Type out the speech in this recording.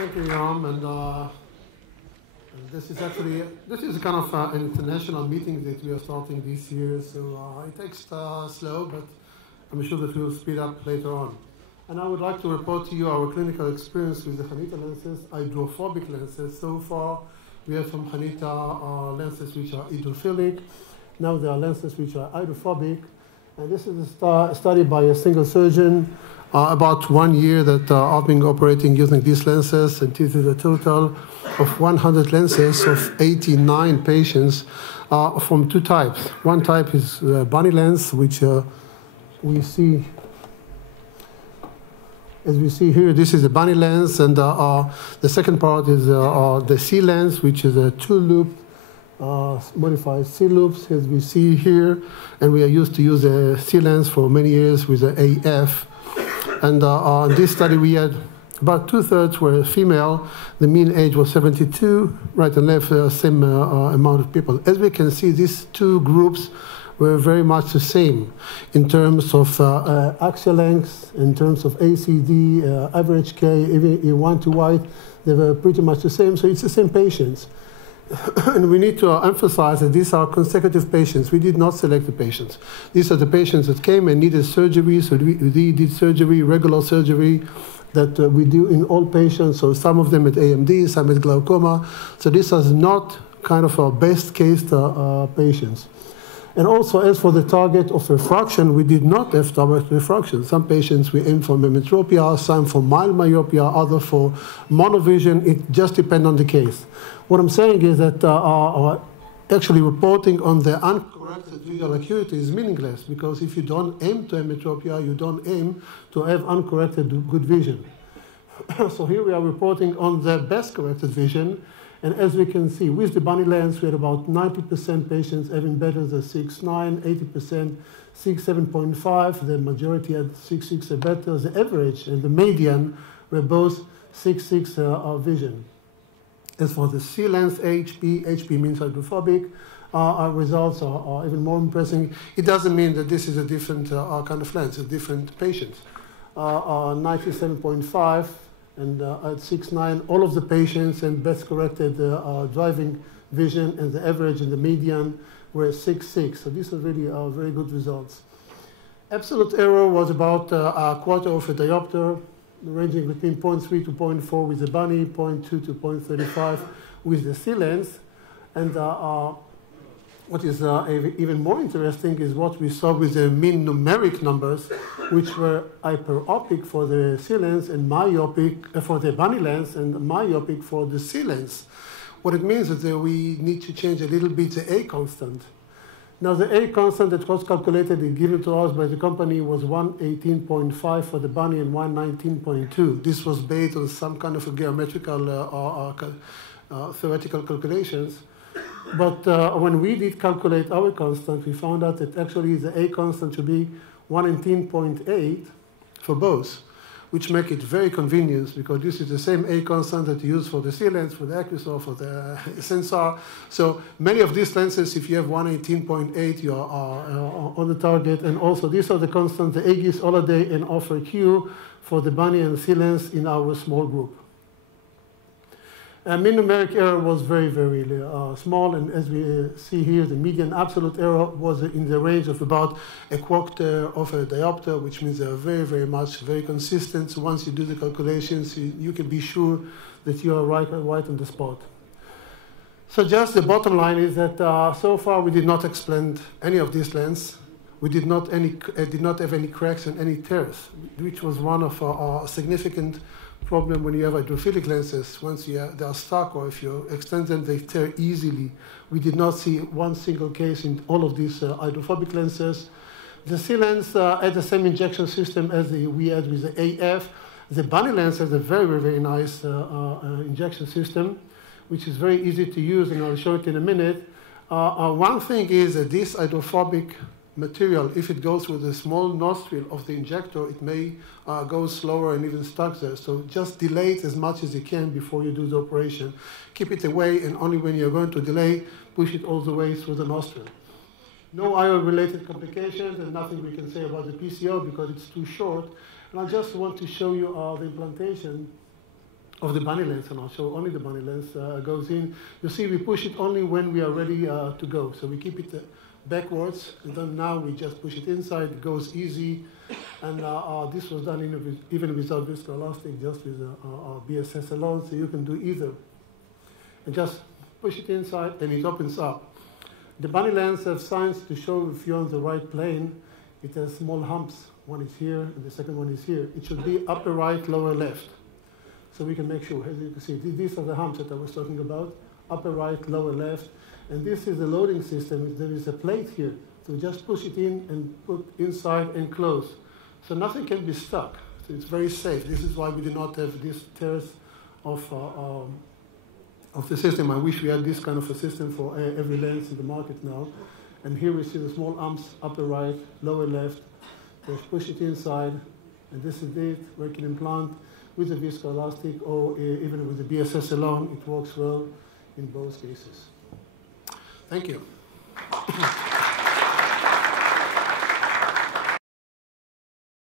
Thank you, Yom. And this is kind of an international meeting that we are starting this year. So it takes slow, but I'm sure that we'll speed up later on. And I would like to report to you our clinical experience with the Hanita lenses, hydrophobic lenses. So far, we have some Hanita lenses which are hydrophilic. Now there are lenses which are hydrophobic. And this is a study by a single surgeon, about 1 year that I've been operating using these lenses. And this is a total of 100 lenses of 89 patients from two types. One type is BunnyLens, which we see. As we see here, this is a BunnyLens, and the second part is the SeeLens, which is a two-loop modified C-loops, as we see here. And we are used to use a SeeLens for many years with the AF. And in this study, we had about 2/3 were female. The mean age was 72. Right and left, same amount of people. As we can see, these two groups were very much the same in terms of axial length, in terms of ACD, average K, even in 1 to white, they were pretty much the same. So it's the same patients. And we need to emphasize that these are consecutive patients. We did not select the patients. These are the patients that came and needed surgery. So we did surgery, regular surgery, that we do in all patients. So some of them at AMD, some at glaucoma. So this is not kind of our best case patients. And also, as for the target of refraction, we did not have target refraction. Some patients we aim for metropia, some for mild myopia, others for monovision. It just depends on the case. What I'm saying is that actually reporting on the uncorrected visual acuity is meaningless, because if you don't aim to have metropia, you don't aim to have uncorrected good vision. So here we are reporting on the best corrected vision. And as we can see, with the BunnyLens, we had about 90% patients having better than 6.9, 80% 6.7.5. The majority had 6.6 or better. The average and the median were both 6.6 vision. As for the SeeLens HP, HP means hydrophobic, our results are even more impressive. It doesn't mean that this is a different kind of lens, a different patient. 97.5. And at 6.9, all of the patients and best corrected driving vision, and the average and the median were 6.6. So these are really very good results. Absolute error was about a quarter of a diopter, ranging between 0.3 to 0.4 with the Bunny, 0.2 to 0.35 with the SeeLens. And what is even more interesting is what we saw with the mean numeric numbers, which were hyperopic for the SeeLens and myopic for the BunnyLens, and myopic for the SeeLens. What it means is that we need to change a little bit the A constant. Now, the A constant that was calculated and given to us by the company was 118.5 for the Bunny and 119.2. This was based on some kind of a geometrical theoretical calculations. But when we did calculate our constant, we found out that actually the A constant should be 118.8 for both, which make it very convenient, because this is the same A constant that you use for the SeeLens, for the Acusor, for the sensor. So many of these lenses, if you have 118.8, you are on the target. And also these are the constants, the Aegis, Holiday, and Offer Q for the Bunny and SeeLens in our small group. Mean numeric error was very, very small, and as we see here, the median absolute error was in the range of about a quarter of a diopter, which means they are very, very consistent. So once you do the calculations, you can be sure that you are right on the spot. So just the bottom line is that so far we did not explain any of these lenses. We did not have any cracks and any tears, which was one of our significant problem when you have hydrophilic lenses. Once they are stuck, or if you extend them, they tear easily. We did not see one single case in all of these hydrophobic lenses. The SeeLens had the same injection system as we had with the AF. The BunnyLens has a very, very nice injection system, which is very easy to use, and I'll show it in a minute. One thing is that this hydrophobic material, if it goes through the small nostril of the injector, it may go slower and even stuck there. So just delay it as much as you can before you do the operation. Keep it away, and only when you're going to delay, push it all the way through the nostril. No IOL-related complications, and nothing we can say about the PCO because it's too short. And I just want to show you the implantation of the BunnyLens, and I'll show only the BunnyLens goes in. You see, we push it only when we are ready to go. So we keep it backwards, and then now we just push it inside. It goes easy, and this was done even without viscoelastic, just with BSS alone. So you can do either, and just push it inside, and it opens up. The BunnyLens have signs to show if you're on the right plane. It has small humps. One is here, and the second one is here. It should be upper right, lower left. So we can make sure, as you can see, these are the humps that I was talking about, upper right, lower left. And this is the loading system. There is a plate here. So just push it in and put inside and close. So nothing can be stuck. So it's very safe. This is why we do not have these tears of the system. I wish we had this kind of a system for every lens in the market now. And here we see the small humps, upper right, lower left. Just push it inside, and this is it, working implant with a viscoelastic or even with the BSS alone. It works well in both cases. Thank you.